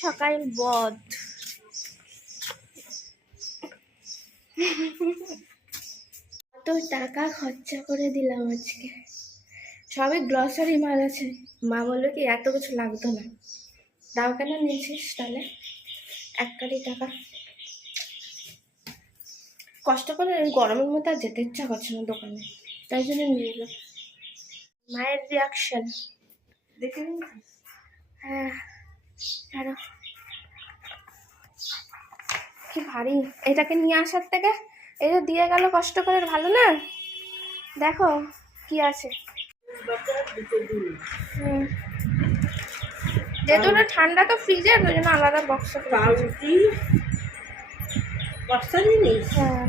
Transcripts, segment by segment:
সকাল বদ কত টাকা খরচা করে দিলাম আজকে। সবই গ্রসারি মাল আছে। মা বললো কি এত কিছু লাগতো না, দাও কেন নিয়েছিস তাহলে? এক কোটি টাকা কষ্ট করে ওই গরমের মধ্যে আর যেতে ইচ্ছা করছে না দোকানে, তাই জন্য নিয়ে এলো। মায়ের রিয়াকশন দেখে নিন। হ্যাঁ আরো কি ভারী, এটাকে নিয়ে আসার থেকে এটা দিয়ে গেল কষ্ট করে, ভালো না? দেখো কি আছে। যেহেতু ওটা ঠান্ডা তো ফ্রিজের, ওই জন্য আলাদা বক্স। হ্যাঁ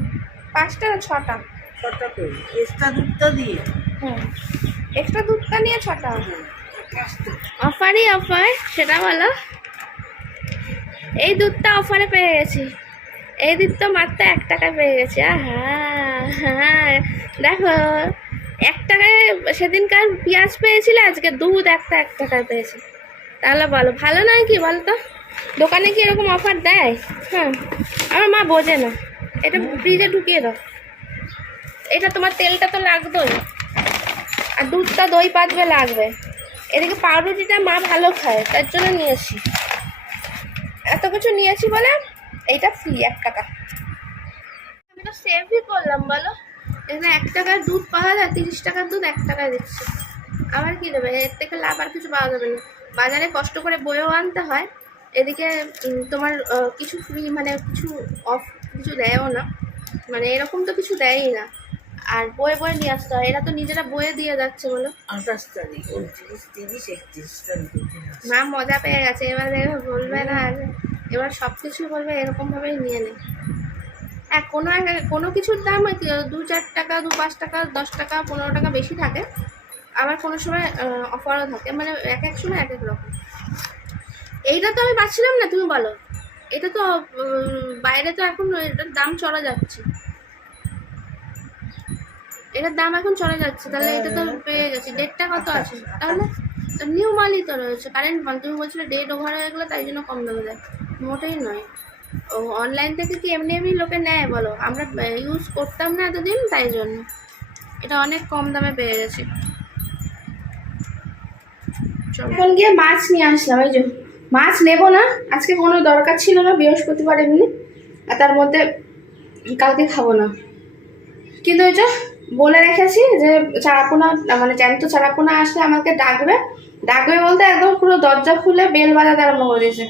5টা না 6টা? 6টা করে এক্সট্রা দুধটা দিয়ে। হ্যাঁ এক্সট্রা দুধটা নিয়ে 6টা। অফারই অফার, সেটা বলো। এই দুধটা অফারে পেয়ে গেছি, এই দুধ তো মাত্র 1 টাকায় পেয়ে গেছি। হ্যাঁ দেখো 1 টাকায় সেদিনকার পেঁয়াজ পেয়েছিলে, আজকে দুধ 1 টাকায় পেয়েছি। তাহলে বলো ভালো নয় কি বলতো? দোকানে কি এরকম অফার দেয়? হ্যাঁ আমার মা বোঝে না। এটা ফ্রিজে ঢুকিয়ে দাও। এটা তোমার তেলটা তো লাগবেই, আর দুধটা দই পাতবে লাগবে। এদিকে পাউরুটিটা মা ভালো খায়, তার জন্য নিয়েছি। এত কিছু নিয়েছি বলে এইটা ফ্রি 1 টাকা। আমি তো সেভই করলাম বলো। এখানে 1 টাকার দুধ পাওয়া যায়, 30 টাকার দুধ 1 টাকায় দিচ্ছে। আবার কি দেবে? এর থেকে লাভ আর কিছু পাওয়া যাবে না। বাজারে কষ্ট করে বয়েও আনতে হয়, এদিকে তোমার কিছু ফ্রি মানে কিছু অফ কিছু দেয়ও না, মানে এরকম তো কিছু দেয়ই না। আর বয়ে বয়ে নিয়ে আসতে হয়, এরা তো নিজেরা বয়ে দিয়ে যাচ্ছে বলো। 28 তারিখ 29 30 31 তারিখ। মা মজা পেয়ে গেছে, এবার দেখো বলবে না, এবার সব কিছু বলবে এরকমভাবেই নিয়ে নে। হ্যাঁ কোনো কিছুর দাম 2-4 টাকা 2-5 টাকা 10 টাকা 15 টাকা বেশি থাকে, আবার কোনো সময় অফারও থাকে, মানে এক সময় এক রকম। এইটা তো আমি পাচ্ছিলাম না, তুমি বলো। এটা তো বাইরে তো এখন এটার দাম চড়া যাচ্ছে, এটার দাম এখন চড়া যাচ্ছে, তাহলে এটা তো পেয়ে গেছি। ডেটটা কত আছে তাহলে? নিউ মালই তো রয়েছে, কারেন্ট মাল। তুমি বলছিলে ডেট ওভার হয়ে গেলে তাই জন্য কম দামে দেয়, মোটেই নয়। ও অনলাইন থেকে কি এমনি এমনি লোকে নেয় বলো? আমরা ইউজ করতাম না এতদিন, তাই জন্য এটা অনেক কম দামে পেয়ে গেছি। এখন গিয়ে মাছ নিয়ে আসলাম। এই যে মাছ নেবো না আজকে, কোনো দরকার ছিল না, বৃহস্পতিবার এমনি, আর তার মধ্যে কালকে খাবো না। কিন্তু ওই যে বলে রেখেছি যে চারাপোনা মানে জ্যান্ত চারাপোনা আসলে আমাকে ডাকবে। ডাকবে বলতে একদম পুরো দরজা খুলে বেল বাজাতে আরম্ভ করে দিয়েছে।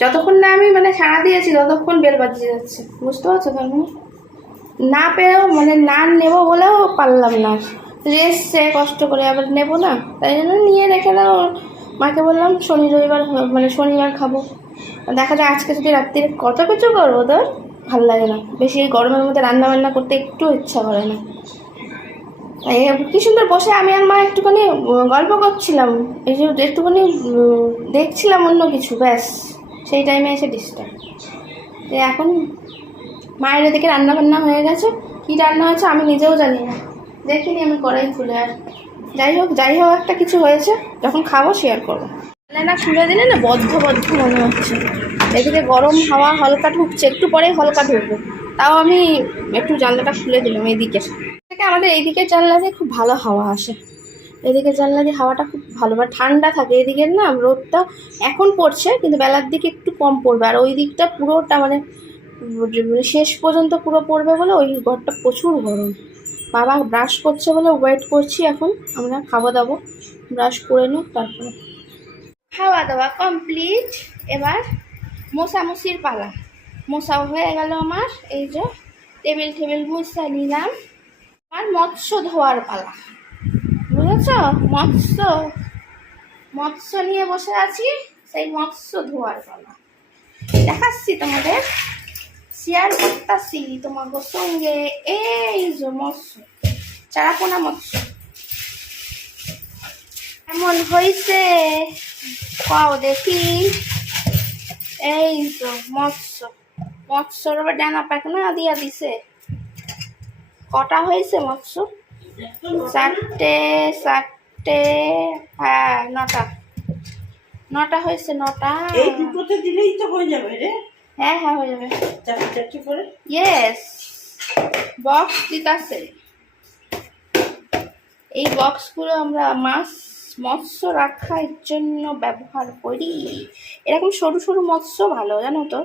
যতক্ষণ না আমি মানে সাড়া দিয়েছি ততক্ষণ বেল বাজিয়ে যাচ্ছে, বুঝতে পারছো? তাহলে না পেরেও মানে না নেবো বলেও পারলাম না, এসছে কষ্ট করে, আবার নেবো না, তাই জন্য নিয়ে রেখে দাও। মাকে বললাম রবিবার মানে শনিবার খাবো। দেখা যায় আজকে যদি রাত্রিরে কত কিছু করবো, তোর ভালো লাগে না। বেশি এই গরমের মধ্যে রান্না বান্না করতে একটু ইচ্ছা করে না। কি সুন্দর বসে আমি আর মা একটুখানি গল্প করছিলাম, এই যে একটুখানি দেখছিলাম অন্য কিছু, ব্যাস সেই টাইমে এসে ডিস্টার্ব। এখন মায়ের এদিকে রান্না বান্না হয়ে গেছে, কি রান্না হয়েছে আমি নিজেও জানি না, দেখিনি আমি কড়াই খুলে। আর যাই হোক একটা কিছু হয়েছে, যখন খাবো শেয়ার করবো। না খুলে দিলে না বদ্ধ মনে হচ্ছে। এদিকে গরম হাওয়া হালকা ঢুকছে, একটু পরেই হালকা ঢুকবে, তাও আমি একটু জানলাটা খুলে দিলাম। এইদিকে থেকে আমাদের এইদিকের জানলা দিয়ে খুব ভালো হাওয়া আসে, এদিকে জানলা দিয়ে হাওয়াটা খুব ভালো বা ঠান্ডা থাকে। এদিকের না রোদটা এখন পড়ছে, কিন্তু বেলার দিকে একটু কম পড়বে, আর ওই দিকটা পুরোটা মানে শেষ পর্যন্ত পুরো পড়বে বলে ওই ঘরটা প্রচুর গরম। বাবা ব্রাশ করছে বলে ওয়েট করছি, এখন আমরা খাওয়া দাবো, ব্রাশ করে নিই তারপরে খাওয়া দাওয়া কমপ্লিট। এবার মোছামুছির পালা। মোছাও হয়ে গেল আমার, এই যে টেবিল মুছা নিলাম। আর মৎস্য ধোয়ার পালা, বুঝেছ? মৎস্য নিয়ে বসে আছি, সেই মৎস্য ধোয়ার পালা দেখাচ্ছি তোমাদের, শেয়ার করতেছি তোমাদের সঙ্গে। এই যে মৎস্য, চারাপোনা মৎস্য এমন হয়েছে পাও দেখি। এই তো মৎস্যর আবার ডানা পাখনা দিয়া দিছে। কটা হয়েছে মৎস্য? 4টে, হ্যাঁ 9টা। 9টা হয়েছে, 9টা। এই দুটোতে দিলেই তো হয়ে যাবে রে। হ্যাঁ হ্যাঁ হয়ে যাবে। চারটে চারটে করে। ইয়েস, বক্স দিতাছে। এই বক্সগুলো আমরা মাছ মৎস্য রাখার জন্য ব্যবহার করি। এরকম সরু সরু মৎস্য ভালো, জানো তো।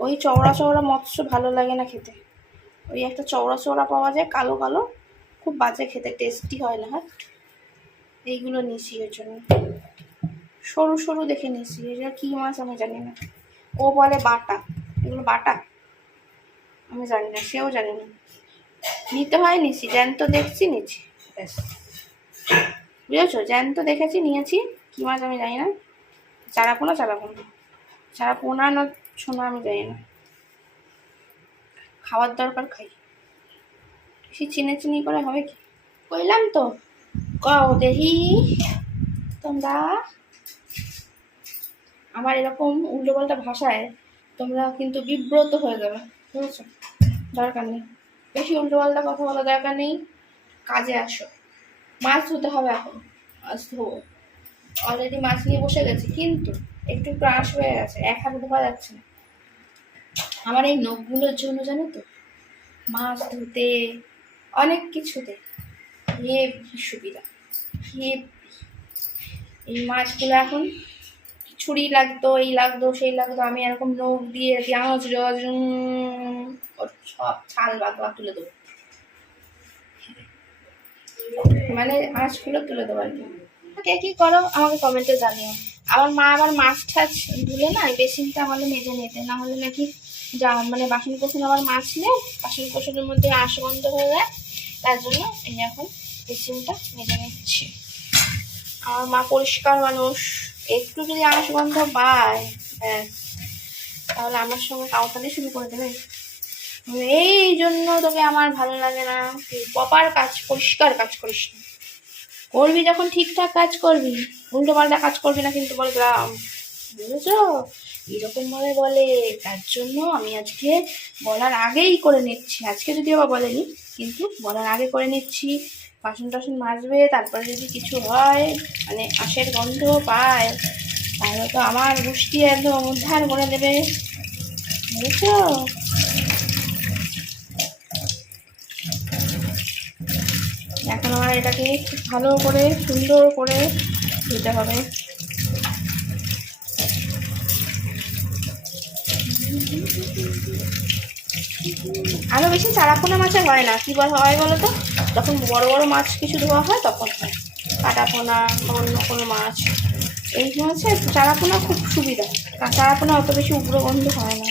ওই চওড়া চওড়া মৎস্য ভালো লাগে না খেতে। ওই একটা চওড়া চওড়া পাওয়া যায়, কালো কালো, খুব বাজে খেতে, টেস্টি হয় না। হ্যাঁ, এইগুলো নিয়েছি এর জন্য। সরু সরু দেখে নিয়েছি। এটা কী মাছ আমি জানি না, ও বলে বাটা। এগুলো বাটা আমি জানি না, সেও জানি না। নিতে হয় নিয়েছি, জ্যান্ত দেখছি নিচ্ছি, ব্যাস। বুঝেছো, জ্যান্ত দেখেছি নিয়েছি। কী মাছ আমি জানি না, চারাপোনা চারাপোনা চারাপোনা না ছোনা আমি জানি না। খাওয়ার দরকার খাই, বেশি চিনি করে হবে কি? কইলাম তো, কও দেখি তোমরা আমার এরকম উল্টোপাল্টা ভাষায় তোমরা কিন্তু বিব্রত হয়ে যাবে, বুঝেছো? দরকার নেই, বেশি উল্টোপাল্টা কথা বলা দরকার নেই। কাজে আসো। মাছ ধুতে হবে এখন, মাছ ধোবো। অলরেডি মাছ নিয়ে বসে গেছি, কিন্তু একটু একটু আঁশ হয়ে গেছে, এক হাতে ধোয়া যাচ্ছে না। আমার এই নখগুলোর জন্য জানো তো, মাছ ধুতে অনেক কিছুতে হেভি সুবিধা, হেভি। এই মাছগুলো এখন ছুরি লাগতো, এই লাগতো সেই লাগতো, আমি এরকম নখ দিয়ে পেঁয়াজ রস সব ছাল বাগবা তুলে দেবো, মানে মাছগুলো তুলে দেবো আর কি। কে কী করো আমাকে কমেন্টে জানিও। আমার মা আবার মাছ টাছ ধুলে না বেসিনটা আমাদের মেজে নিতে, না হলে নাকি মানে বাসন কোসন আবার মাছ নিয়ে বাসন কোসনের মধ্যে আঁশ বন্ধ হয়ে যায়। তার জন্য এই এখন বেসিনটা মেজে নিচ্ছি। আমার মা পরিষ্কার মানুষ, একটু যদি আঁশ গন্ধ পায় ব্যাস, তাহলে আমার সঙ্গে কাউতালি শুরু করে দেবে। এই জন্য তোকে আমার ভালো লাগে না, তুই প্রপার কাজ, পরিষ্কার কাজ করিস না। করবি যখন ঠিকঠাক কাজ করবি, উল্টো পাল্টা কাজ করবি না কিন্তু, বললাম। বুঝেছো, এরকমভাবে বলে। তার জন্য আমি আজকে বলার আগেই করে নিচ্ছি। আজকে যদিও বা বলেনি, কিন্তু বলার আগে করে নিচ্ছি। বাসন টাসন মাজবে, তারপরে যদি কিছু হয়, মানে আঁশের গন্ধ পায়, তাহলে তো আমার গোষ্ঠী একদম উদ্ধার করে দেবে, বুঝেছো? এখন আমার এটাকে খুব ভালো করে সুন্দর করে দিতে হবে। আরও বেশি চারাপোনা মাছে হয় না, কী হয় বলো তো, যখন বড় বড় মাছ কিছু ধোয়া হয় তখন হয়। কাটাপোনা বা অন্য কোনো মাছ, এই মাছে চারাপোনা খুব সুবিধা। চারাপোনা অত বেশি উগ্র গন্ধ হয় না,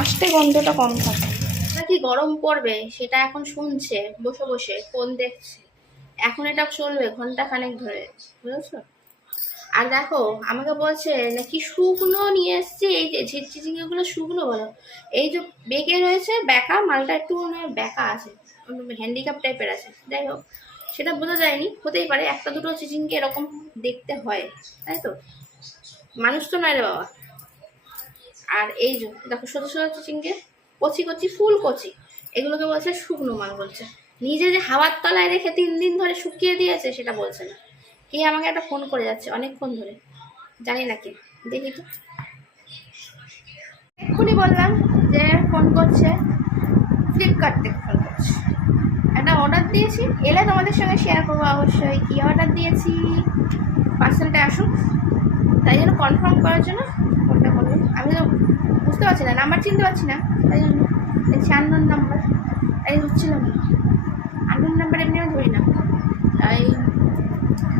আস্তে গন্ধটা কম থাকে। কি গরম পড়বে সেটা এখন শুনছে বসে বসে, ফোন দেখছে। এখন এটা চলবে ঘন্টা খানেক ধরে, বুঝেছো? আর দেখো আমাকে বলছে নাকি শুকনো নিয়ে এসছে, এই যে ঝিরঝিঝিঙেগুলো শুকনো বলো। এই যে বেঁকে রয়েছে, বেঁকা মালটা একটু মানে বেঁকা আছে, হ্যান্ডিক্যাপ টাইপের আছে। যাই হোক, সেটা বোঝা যায়নি, হতেই পারে একটা দুটো চিচিংকে এরকম দেখতে হয়, তাই তো? মানুষ তো নয় রে বাবা। আর এই যে দেখো ছোটো ছোটো চিচিংকে, কচি কচি ফুল কচি, এগুলোকে বলছে শুকনো মাল বলছে। নিজে যে হাওয়ার তলায় রেখে 3 দিন ধরে শুকিয়ে দিয়েছে সেটা বলছে না। কে আমাকে একটা ফোন করে যাচ্ছে অনেকক্ষণ ধরে, জানি না কে, দেখি তো। এক্ষুনি বললাম যে ফোন করছে, ফ্লিপকার্ট থেকে ফোন করছে। একটা অর্ডার দিয়েছি, এলে তোমাদের সঙ্গে শেয়ার করবো অবশ্যই কী অর্ডার দিয়েছি। পার্সেলটা আসুক, তাই জন্য কনফার্ম করার জন্য ফোনটা করলাম। আমি তো বুঝতে পারছি না, নাম্বার চিনতে পারছি না, তাই জন্য দেখছি আননোন নাম্বার, তাই হচ্ছিলাম না। আননোন নাম্বার এমনি আমি ধরি না, তাই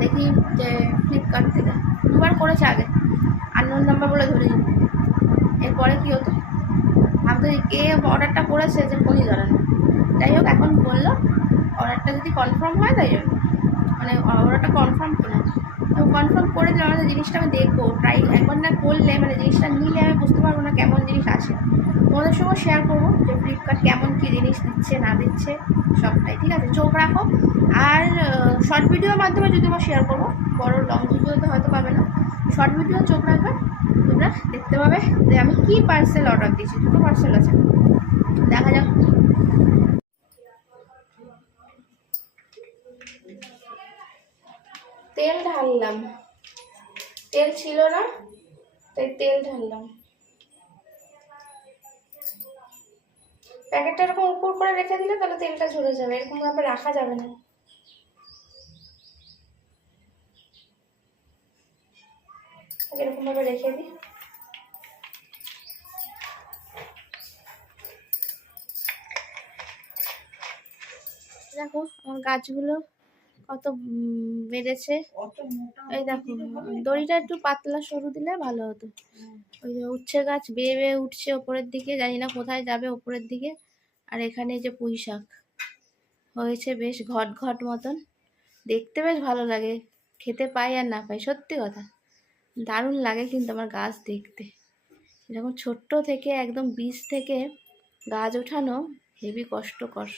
দেখি যে ফ্লিপকার্ট থেকে 2বার করেছে আগে, আননোন নাম্বার বলে ধরে নিই। এরপরে কী হতো ভাবতে, কে অর্ডারটা করেছে যে ফোনই ধরে না। যাই হোক, এখন বললো অর্ডারটা যদি কনফার্ম হয়, তাই জন্য মানে অর্ডারটা কনফার্ম কিনা, তো কনফার্ম করে দিলে আমাদের জিনিসটা আমি দেখবো, ট্রাই একবার না করলে মানে জিনিসটা নিলে আমি বুঝতে পারবো না কেমন জিনিস আসে। তোমাদের সঙ্গে শেয়ার করবো যে ফ্লিপকার্ট কেমন কী জিনিস দিচ্ছে না দিচ্ছে সবটাই, ঠিক আছে? চোখ রাখো। আর শর্ট ভিডিওর মাধ্যমে যদি আমার শেয়ার করবো, বড় লং ভিডিওতে হয়তো পাবে না, শর্ট ভিডিও চোখ রাখবে, তোমরা দেখতে পাবে যে আমি কী পার্সেল অর্ডার দিয়েছি। 2টো পার্সেল আছে, দেখা যাক। তেল ঢাললাম, তেল ছিল না, তাই তেল ঢাললাম। প্যাকেটটা এরকম উপর করে রেখে দিলে তাহলে তেলটা ঝরে যাবে, এরকম ভাবে রাখা যাবে না। এরকম ভাবে রেখে দিই। দেখো আমার গাছগুলো কত বেড়েছে। এই দেখো দড়িটা একটু পাতলা সরু দিলে ভালো হতো। ওই যে উচ্ছে গাছ বেয়ে বেয়ে উঠছে ওপরের দিকে, জানি না কোথায় যাবে ওপরের দিকে। আর এখানে যে পুঁই শাক হয়েছে বেশ ঘট ঘট মতন, দেখতে বেশ ভালো লাগে। খেতে পাই আর না পাই, সত্যি কথা দারুণ লাগে কিন্তু আমার গাছ দেখতে। এরকম ছোট্ট থেকে একদম বীজ থেকে গাছ ওঠানো হেবি কষ্টকর।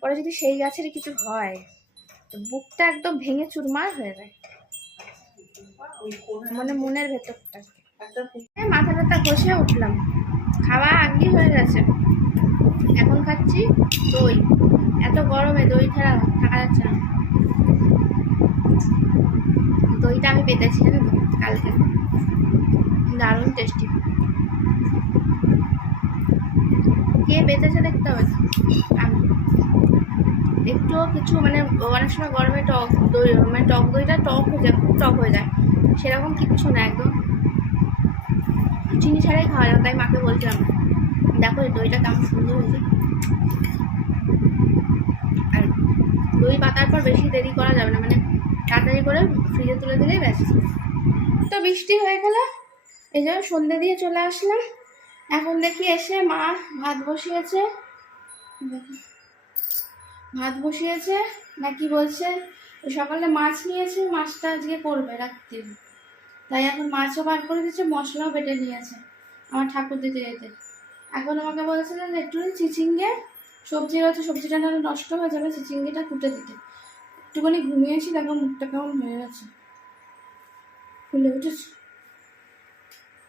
পরে যদি সেই গাছের কিছু হয় তো বুকটা একদম ভেঙে চুরমার হয়ে যায়, মানে মনের ভেতরটা। মাথা ব্যথা ঘষে উঠলাম, খাওয়া আগেই হয়ে গেছে। এখন খাচ্ছি দই। এত গরমে দই ছাড়া থাকা যাচ্ছে না। দইটা আমি পেতেছি জানো তো কালকে, দারুণ টেস্টি। কে বেঁচেছে দেখতে হবে। আমি একটুও কিছু মানে অনেক সময় গরমে টক দই, মানে টক দইটা টক হয়ে যায়, খুব টক হয়ে যায়, সেরকম কিচ্ছু না, একদম চিনি ছাড়াই খাওয়া যাবে। তাই মাকে বলছিলাম দেখো এই দইটা কেমন সুন্দর হয়েছে। আর দই পাতার পর বেশি দেরি করা যাবে না, মানে তাড়াতাড়ি করে ফ্রিজে তুলে দিলেই ব্যাস। তো বৃষ্টি হয়ে গেল, এই জন্য সন্ধ্যে দিয়ে চলে আসলাম। এখন দেখি এসে মা ভাত বসিয়েছে, নাকি বলছে সকালে মাছ নিয়েছে, মাছটা আজকে করবে রাত্রি, তাই এখন মাছও বার করে দিচ্ছে, মশলাও বেটে নিয়েছে আমার ঠাকুর দিতে যেতে। এখন আমাকে বলছে যে একটু চিচিঙ্গে সবজি রয়েছে, সবজিটা নাহলে নষ্ট হয়ে যাবে, চিচিঙ্গেটা কুটে দিতে। একটুখানি ঘুমিয়েছি, দেখো মুখটা কেমন হয়ে গেছে, ফুলে উঠেছে,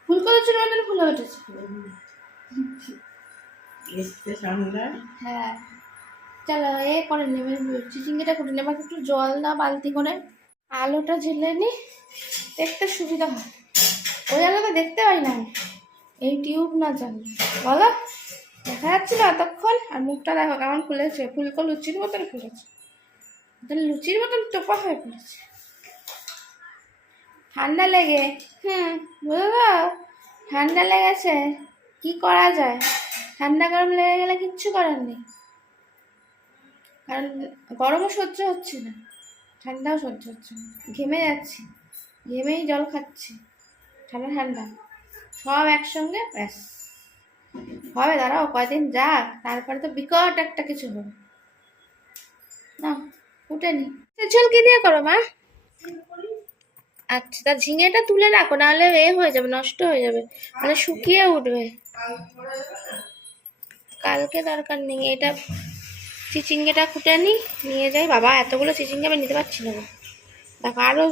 ফুলকপির মতন ফুলে উঠেছে। হ্যাঁ চলো এ করে নেবে, চিচিঙ্গিটা কুটে নেবে। একটু জল দাও বালতি করে, আলুটা ঝেলে নি, দেখতে সুবিধা হয়। ওই আলুটা দেখতে পাই না এই টিউব না জানলে, বলো দেখা যাচ্ছিল এতক্ষণ। আর মুখটা দেখো কেমন ফুলেছে, ফুলকো লুচির মতন ফুলেছে, লুচির মতন টোপা হয়ে পড়েছে ঠান্ডা লেগে। বুঝলো, ঠান্ডা লেগেছে, কি করা যায়? ঠান্ডা গরম লেগে গেলে কিচ্ছু করার নেই, কারণ গরমও সহ্য হচ্ছে না, ঠান্ডাও সহ্য হচ্ছে না, ঘেমে যাচ্ছি, ঘেমেই জল খাচ্ছি, ঠান্ডা ঠান্ডা সব একসঙ্গে ব্যাস হবে। দাঁড়াও কয়দিন যাক, তারপরে তো বিকট একটা কিছু হবে না। উঠে নি ঝোল কি দিয়ে করো মা? আচ্ছা তা ঝিঙেটা তুলে রাখো, নাহলে এ হয়ে যাবে, নষ্ট হয়ে যাবে, মানে শুকিয়ে উঠবে। কালকে দরকার নেই, এটা চিচিঙ্গেটা কুটে নিয়ে যাই। বাবা এতগুলো চিচিঙ্গে আমি নিতে পারছি না, দেখো আরো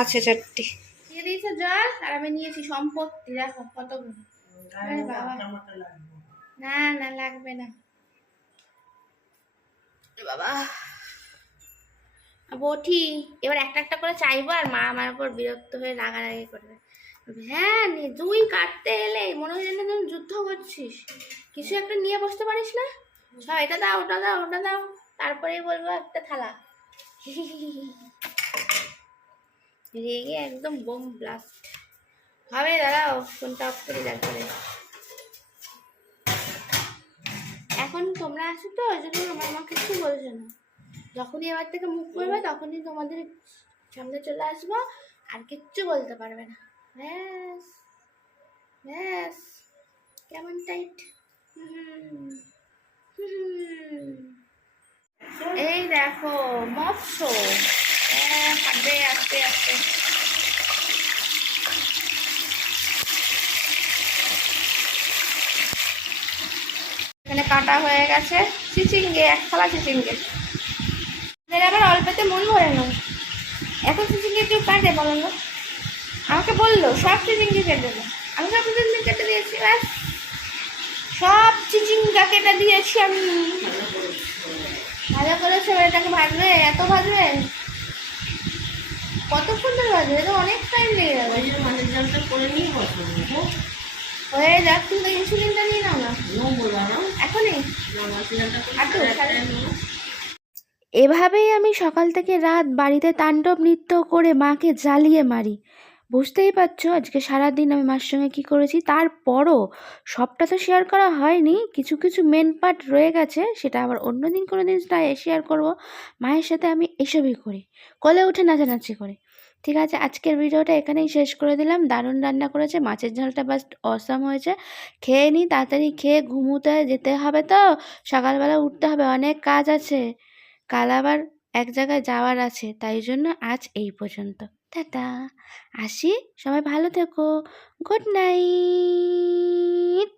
আছে 4টি। দিয়ে দিয়েছে জল, আর আমি নিয়েছি সম্পত্তি, দেখো কতগুলো। বাবা না না লাগবে না বাবা। বটি এবার একটা একটা করে চাইবো, আর মা আমার উপর বিরক্ত হয়ে রাগারাগি করবে। হ্যাঁ তুই কাটতে এলে মনে হয় যেন তুমি যুদ্ধ করছিস, কিছু একটা নিয়ে বসতে পারিস না, সব এটা দাও ওটা দাও ওটা দাও, তারপরেই বলবো একটা থালা। রেগে একদম বোম ব্লাস্ট হবে। দাঁড়াও ফোনটা অফ করে তারপরে। এখন তোমরা আছো তো ওই জন্য আমার কিছু বলছো না, যখনই এবার থেকে মুখ করবে তখনই তোমাদের সামনে চলে আসবো, আর কিচ্ছু বলতে পারবে না। ব্যাস ব্যাস কেমন টাইট। এই দেখো মৎস্য হাঁটবে আস্তে আস্তে। এখানে কাটা হয়ে গেছে চিচিঙ্গে, 1 থালা চিচিঙ্গে। আবার অল্পতে মন ভরে না, এত চিচিঙ্গে কেউ কাটে বলো না? আমাকে বললো সব চিচিঙ্গে কেটে দেবো, আমি সব চিচিঙ্গে কেটে দিয়েছি, ব্যাস সব চিচিঙ্গা কেটে দিয়েছি আমি। ভালো করেছে, এটাকে ভাজবে, এত ভাজবে কতক্ষণ ধরে বাজবে? তো অনেক টাইম লেগে যাবে। ওই যে মাছের ঝালটা করে নিয়ে বসাবো। হয়ে যাক, কিন্তু ইনসুলিনটা নিয়ে নাও না বলো না এখনই। না, মাছের ঝালটা করে আর তো সাড়ে সাড়ে- আটটায় নেবো। এভাবেই আমি সকাল থেকে রাত বাড়িতে তাণ্ডব নৃত্য করে মাকে জ্বালিয়ে মারি। বুঝতেই পারছো আজকে সারাদিন আমি মার সঙ্গে কী করেছি। তারপরও সবটা তো শেয়ার করা হয়নি, কিছু কিছু মেন পার্ট রয়ে গেছে, সেটা আবার অন্য দিন কোনো দিন শেয়ার করব। মায়ের সাথে আমি এসবই করি, কোলে উঠে নাচানাচি করি। ঠিক আছে, আজকের ভিডিওটা এখানেই শেষ করে দিলাম। দারুণ রান্না করেছে, মাছের ঝালটা বাস অসাম হয়েছে। খেয়ে নিই, তাড়াতাড়ি খেয়ে ঘুমোতে যেতে হবে, তো সকালবেলা উঠতে হবে, অনেক কাজ আছে, কাল আবার এক জায়গায় যাওয়ার আছে। তাই জন্য আজ এই পর্যন্ত, টাটা, আসি, সবাই ভালো থেকো, গুড নাইট।